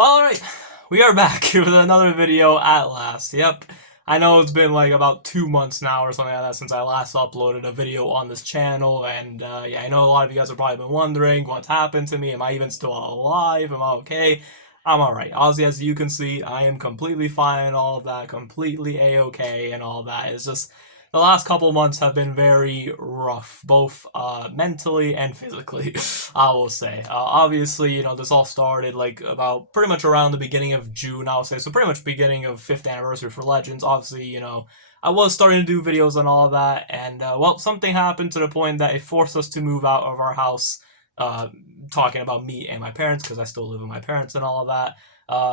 Alright, we are back with another video at last. Yep, I know it's been like about 2 months now or something like that since I last uploaded a video on this channel, and yeah, I know a lot of you guys have probably been wondering what's happened to me. Am I even still alive? Am I okay? I'm alright. Obviously, as you can see, I am completely fine and all of that, completely a-okay and all that. It's just the last couple months have been very rough, both mentally and physically, I will say. Obviously, this all started like about pretty much around the beginning of June, I will say. So pretty much beginning of 5th anniversary for Legends. Obviously, I was starting to do videos and all of that, and well, something happened to the point that it forced us to move out of our house. Uh, Talking about me and my parents, because I still live with my parents and all of that.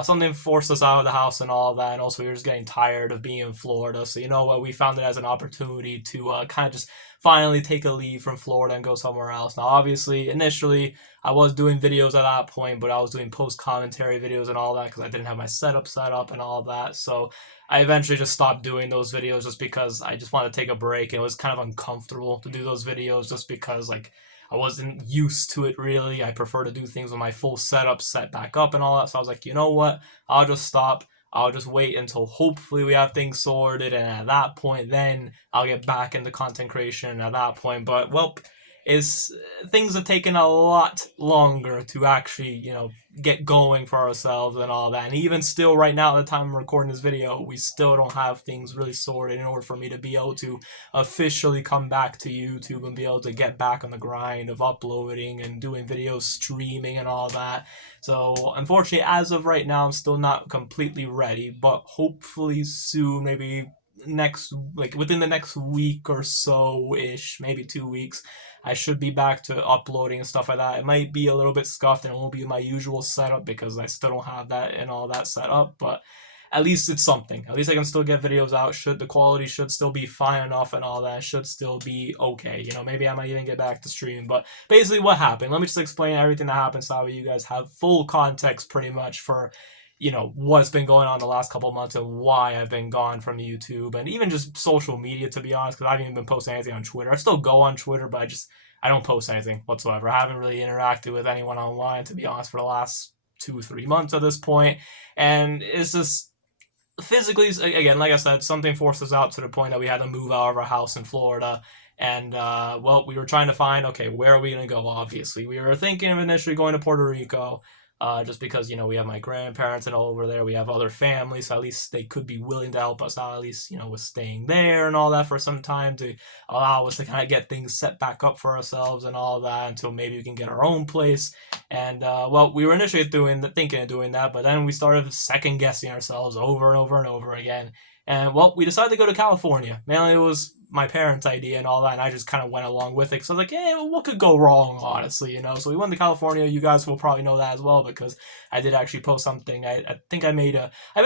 Something forced us out of the house and all of that, and also we were just getting tired of being in Florida. So you know what, we found it as an opportunity to kind of just finally take a leave from Florida and go somewhere else. Now, obviously, initially I was doing videos at that point, but I was doing post commentary videos and all that because I didn't have my setup set up and all that. So I eventually just stopped doing those videos just because I just wanted to take a break, and it was kind of uncomfortable to do those videos just because like I wasn't used to it really. I prefer to do things with my full setup set back up and all that. So I was like, you know what? I'll just stop. I'll just wait until hopefully we have things sorted, and at that point, then I'll get back into content creation at that point. But well, is things have taken a lot longer to actually, get going for ourselves and all that. And even still, right now, at the time I'm recording this video, we still don't have things really sorted in order for me to be able to officially come back to YouTube and be able to get back on the grind of uploading and doing videos, streaming, and all that. So, unfortunately, as of right now, I'm still not completely ready, but hopefully soon, maybe within the next week or so ish, maybe 2 weeks, I should be back to uploading and stuff like that. It might be a little bit scuffed and it won't be my usual setup because I still don't have that and all that set up, but at least it's something. At least I can still get videos out. The quality should still be fine enough and all that. It should still be okay. Maybe I might even get back to streaming. But basically, what happened? Let me just explain everything that happened so that you guys have full context pretty much for what's been going on the last couple of months and why I've been gone from YouTube and even just social media, to be honest, because I haven't even been posting anything on Twitter. I still go on Twitter, but I don't post anything whatsoever. I haven't really interacted with anyone online, to be honest, for the last 2 or 3 months at this point. And it's just physically, again, like I said, something forced us out to the point that we had to move out of our house in Florida. And well, we were trying to find, okay, where are we going to go? Obviously, we were thinking of initially going to Puerto Rico, just because we have my grandparents and all over there. We have other families, so at least they could be willing to help us out, at least with staying there and all that for some time to allow us to kind of get things set back up for ourselves and all that until maybe we can get our own place. And well, we were initially thinking of doing that, but then we started second guessing ourselves over and over and over again. And well, we decided to go to California. Mainly it was my parents' idea and all that, and I just kind of went along with it. So I was like, hey, well, what could go wrong, honestly, So we went to California. You guys will probably know that as well because I did actually post something. I think I made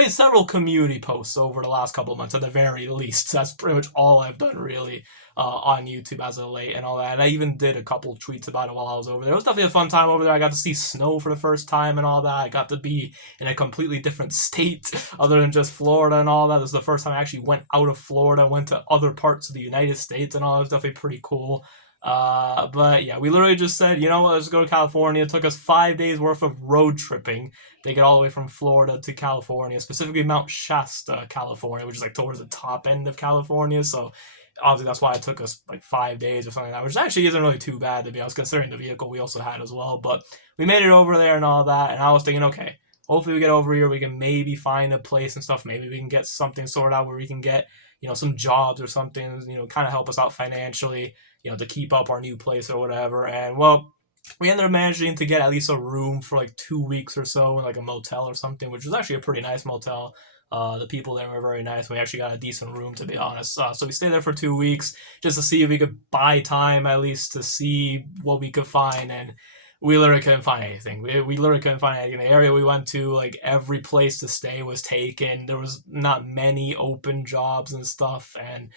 several community posts over the last couple of months at the very least. That's pretty much all I've done really on YouTube as of late and all that. And I even did a couple tweets about it while I was over there. It was definitely a fun time over there. I got to see snow for the first time and all that. I got to be in a completely different state other than just Florida and all that. This is the first time I actually went out of Florida, went to other parts of the United States and all. It was definitely pretty cool. But yeah, we literally just said, you know what, let's go to California. It took us 5 days worth of road tripping to get all the way from Florida to California, specifically Mount Shasta, California, which is like towards the top end of California. So obviously that's why it took us like 5 days or something like that, which actually isn't really too bad, to be honest, considering the vehicle we also had as well. But we made it over there and all that, and I was thinking, okay, hopefully we get over here, we can maybe find a place and stuff. Maybe we can get something sorted out where we can get, some jobs or something, kind of help us out financially, to keep up our new place or whatever. And well, we ended up managing to get at least a room for like 2 weeks or so in like a motel or something, which was actually a pretty nice motel. The people there were very nice. We actually got a decent room, to be honest. So we stayed there for 2 weeks just to see if we could buy time at least to see what we could find. And we literally couldn't find anything. We literally couldn't find anything. The area we went to, like every place to stay was taken. There was not many open jobs and stuff, and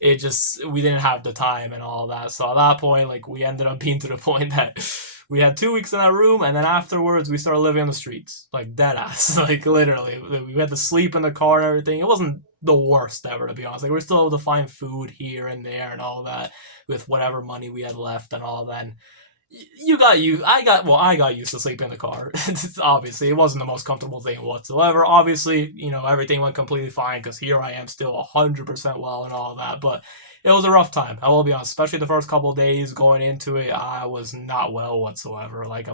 we didn't have the time and all that. So at that point, like we ended up being to the point that we had 2 weeks in that room, and then afterwards we started living on the streets, like dead ass, like literally. We had to sleep in the car and everything. It wasn't the worst ever, to be honest. Like we were still able to find food here and there and all that with whatever money we had left and all that. I got used to sleeping in the car. Obviously, it wasn't the most comfortable thing whatsoever. Obviously, everything went completely fine because here I am still 100% well and all that. But it was a rough time. I will be honest, especially the first couple of days going into it. I was not well whatsoever. Like,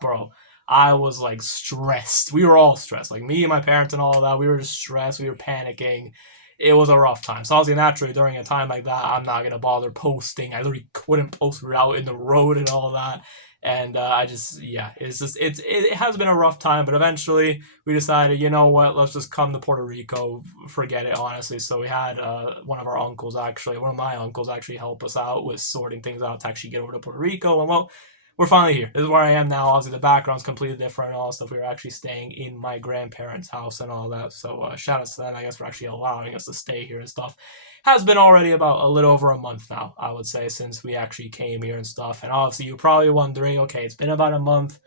bro? I was like stressed. We were all stressed. Like me and my parents and all of that. We were just stressed. We were panicking. It was a rough time. So obviously, naturally, during a time like that, I'm not gonna bother posting. I literally couldn't post. We were out in the road and all that. And I just, yeah, it has been a rough time, but eventually we decided, you know what, let's just come to Puerto Rico, forget it, honestly. So we had one of our uncles, actually, one of my uncles, actually help us out with sorting things out to actually get over to Puerto Rico. And well, we're finally here. This is where I am now. Obviously, the background's completely different and all that stuff. We were actually staying in my grandparents' house and all that. So shout out to them, I guess, for actually allowing us to stay here and stuff. Has been already about a little over a month now, I would say, since we actually came here and stuff. And obviously, you're probably wondering, okay, it's been about a month.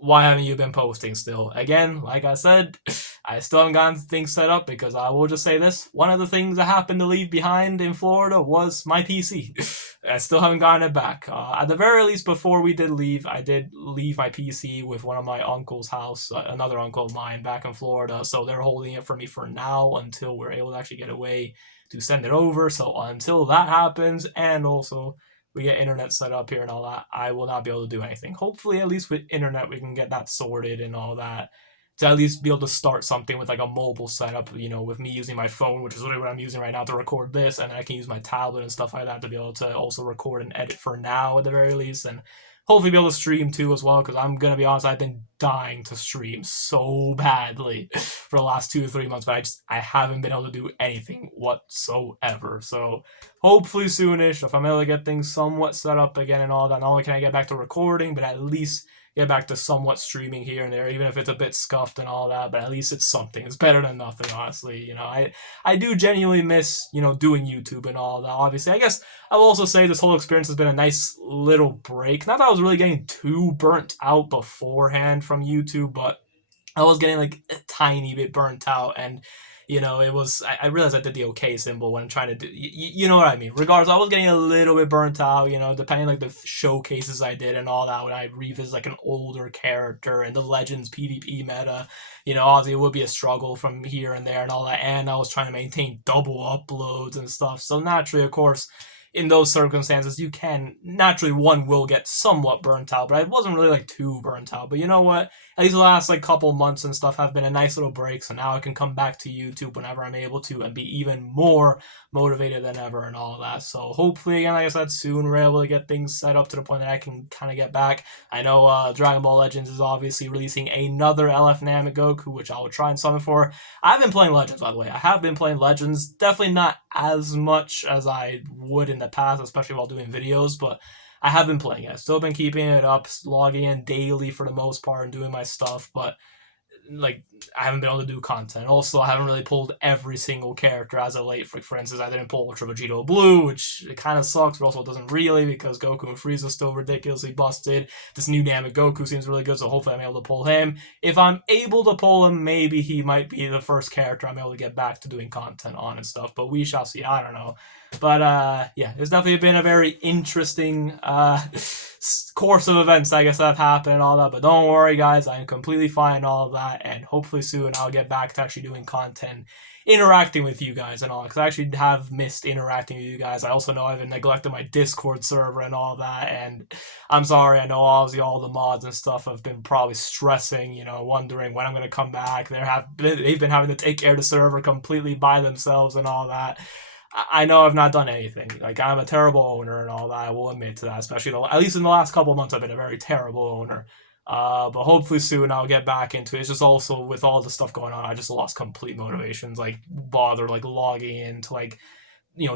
Why haven't you been posting still? Again, like I said, I still haven't gotten things set up because I will just say this. One of the things I happened to leave behind in Florida was my PC. I still haven't gotten it back. At the very least, before we did leave, I did leave my PC with one of my uncle's house, another uncle of mine back in Florida. So they're holding it for me for now until we're able to actually get away to send it over. So until that happens, and also we get internet set up here and all that, I will not be able to do anything. Hopefully, at least with internet, we can get that sorted and all that. To at least be able to start something with like a mobile setup, with me using my phone, which is literally what I'm using right now to record this, and then I can use my tablet and stuff like that to be able to also record and edit for now at the very least, and hopefully be able to stream too as well, because I'm gonna be honest, I've been dying to stream so badly for the last 2 to 3 months, but I haven't been able to do anything whatsoever. So hopefully soonish, if I'm able to get things somewhat set up again and all that, not only can I get back to recording, but at least get back to somewhat streaming here and there, even if it's a bit scuffed and all that. But at least it's something. It's better than nothing, honestly. I do genuinely miss doing YouTube and all that. Obviously, I guess I will also say this whole experience has been a nice little break. Not that I was really getting too burnt out beforehand from YouTube, but I was getting like a tiny bit burnt out, and it was. I realized I did the OK symbol when I'm trying to do. You know what I mean? Regardless, I was getting a little bit burnt out. Depending like the showcases I did and all that. When I revisit like an older character and the Legends PvP meta, obviously it would be a struggle from here and there and all that. And I was trying to maintain double uploads and stuff. So naturally, of course, in those circumstances, you can naturally one will get somewhat burnt out, but I wasn't really like too burnt out. But you know what? At least the last like couple months and stuff have been a nice little break. So now I can come back to YouTube whenever I'm able to and be even more motivated than ever and all that. So hopefully, again, like I said, soon we're able to get things set up to the point that I can kind of get back. I know Dragon Ball Legends is obviously releasing another LF Goku, which I will try and summon for. I've been playing Legends, by the way. I have been playing Legends. Definitely not as much as I would in the past, especially while doing videos, but I have been playing it. I've still been keeping it up, logging in daily for the most part and doing my stuff, but like I haven't been able to do content. Also, I haven't really pulled every single character as of late. For instance, I didn't pull Ultra Vegito Blue, which it kind of sucks, but also doesn't really because Goku and Frieza are still ridiculously busted. This new Namek Goku seems really good, so hopefully I'm able to pull him. If I'm able to pull him, maybe he might be the first character I'm able to get back to doing content on and stuff, but we shall see. I don't know. But yeah, it's definitely been a very interesting course of events, I guess, that have happened and all that. But don't worry, guys, I am completely fine and all of that. And hopefully soon I'll get back to actually doing content, interacting with you guys and all. Because I actually have missed interacting with you guys. I also know I've neglected my Discord server and all that. And I'm sorry, I know obviously all the mods and stuff have been probably stressing, wondering when I'm going to come back. They've been having to take care of the server completely by themselves and all that. I know I've not done anything. Like, I'm a terrible owner and all that. I will admit to that. Especially, at least in the last couple of months, I've been a very terrible owner. But hopefully soon I'll get back into it. It's just also with all the stuff going on, I just lost complete motivations. Like, bother like logging into like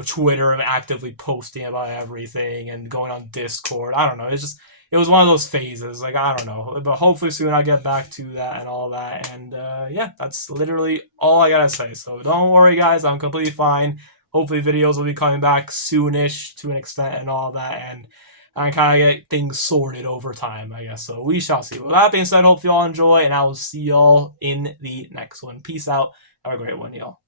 Twitter and actively posting about everything and going on Discord. I don't know. It was one of those phases. Like, I don't know. But hopefully soon I'll get back to that and all that. And yeah, that's literally all I gotta say. So don't worry, guys. I'm completely fine. Hopefully videos will be coming back soonish to an extent and all that, and I can kind of get things sorted over time, I guess. So we shall see. With that being said, hope you all enjoy, and I will see y'all in the next one. Peace out. Have a great one, y'all.